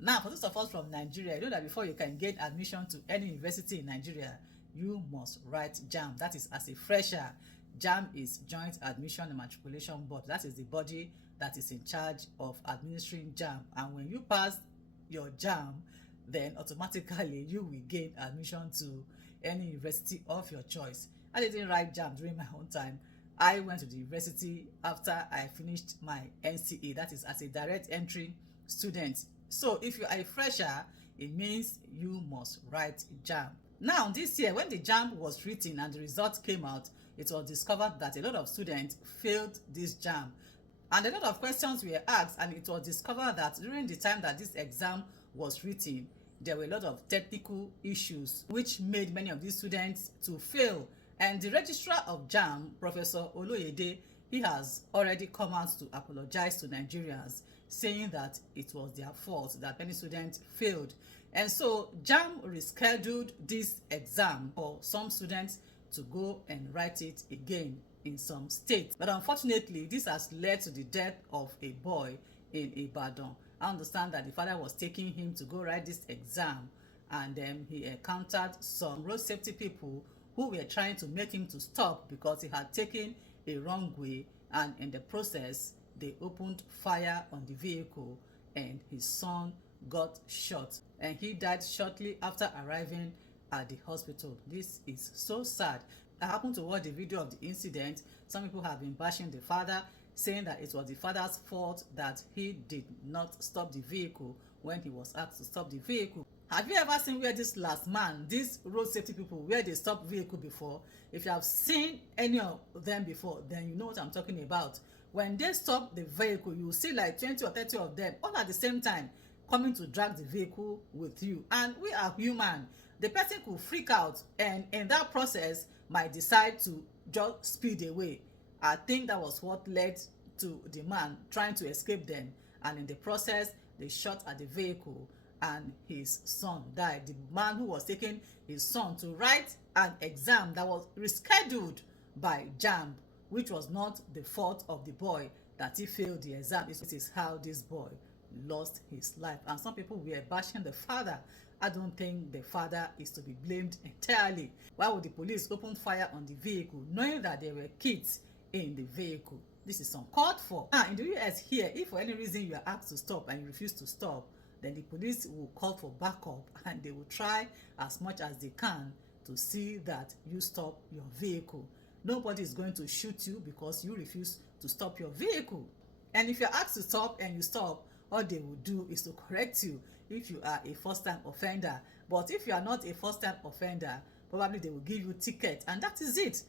Now, for those of us from Nigeria, you know that before you can get admission to any university in Nigeria, you must write JAMB. That is, as a fresher, JAMB is Joint Admission and Matriculation Board. That is the body that is in charge of administering JAMB. And when you pass your JAMB, then automatically you will gain admission to any university of your choice. I didn't write JAMB during my own time. I went to the university after I finished my NCE, that is as a direct entry student. So if you are a fresher, it means you must write JAMB. Now this year, when the JAMB was written and the results came out, it was discovered that a lot of students failed this JAMB. And a lot of questions were asked, and it was discovered that during the time that this exam was written, there were a lot of technical issues which made many of these students to fail. And the registrar of JAMB, Professor Oloyede, he has already come out to apologize to Nigerians, saying that it was their fault that many students failed. And so JAMB rescheduled this exam for some students to go and write it again in some states. But unfortunately, this has led to the death of a boy in Ibadan. I understand that the father was taking him to go write this exam, and then he encountered some road safety people who were trying to make him to stop because he had taken a wrong way, and in the process they opened fire on the vehicle and his son got shot, and he died shortly after arriving at the hospital. This is so sad. I happened to watch the video of the incident. Some people have been bashing the father, saying that it was the father's fault that he did not stop the vehicle when he was asked to stop the vehicle. Have you ever seen where this last man, these road safety people, where they stop vehicle before? If you have seen any of them before, then you know what I'm talking about. When they stop the vehicle, you will see like 20 or 30 of them all at the same time coming to drag the vehicle with you. And we are human. The person could freak out, and in that process might decide to just speed away. I think that was what led to the man trying to escape them, and in the process they shot at the vehicle and his son died. The man who was taking his son to write an exam that was rescheduled by JAMB, which was not the fault of the boy that he failed the exam. This is how this boy lost his life. And some people were bashing the father. I don't think the father is to be blamed entirely. Why would the police open fire on the vehicle knowing that there were kids in the vehicle? This is uncalled for. Now in the US here, if for any reason you are asked to stop and you refuse to stop, then the police will call for backup, and they will try as much as they can to see that you stop your vehicle. Nobody is going to shoot you because you refuse to stop your vehicle. And if you're asked to stop and you stop, all they will do is to correct you if you are a first-time offender. But if you are not a first-time offender, probably they will give you ticket, and that is it.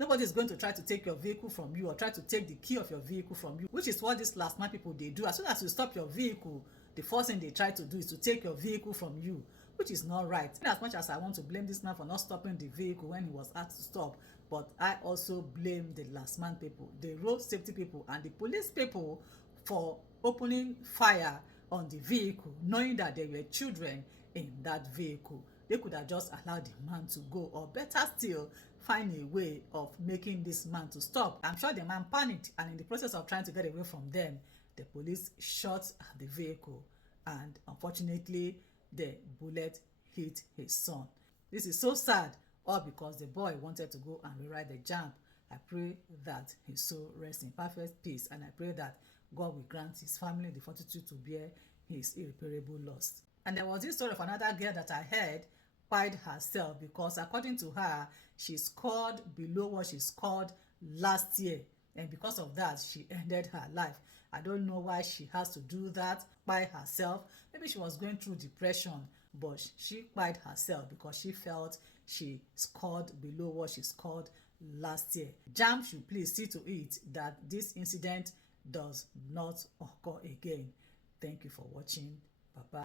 Nobody is going to try to take your vehicle from you or try to take the key of your vehicle from you, which is what these last man people they do. As soon as you stop your vehicle, the first thing they try to do is to take your vehicle from you, which is not right. As much as I want to blame this man for not stopping the vehicle when he was asked to stop, but I also blame the last man people, the road safety people, and the police people for opening fire on the vehicle, knowing that there were children in that vehicle. They could have just allowed the man to go, or better still, find a way of making this man to stop. I'm sure the man panicked, and in the process of trying to get away from them, the police shot at the vehicle, and unfortunately the bullet hit his son. This is so sad, all because the boy wanted to go and rewrite the JAMB. I pray that his soul rests in perfect peace, and I pray that God will grant his family the fortitude to bear his irreparable loss. And there was this story of another girl that I heard pied herself because, according to her, she scored below what she scored last year, and because of that she ended her life. I don't know why she has to do that by herself. Maybe she was going through depression, but she pied herself because she felt she scored below what she scored last year. JAMB should please see to it that this incident does not occur again. Thank you for watching. Bye-bye.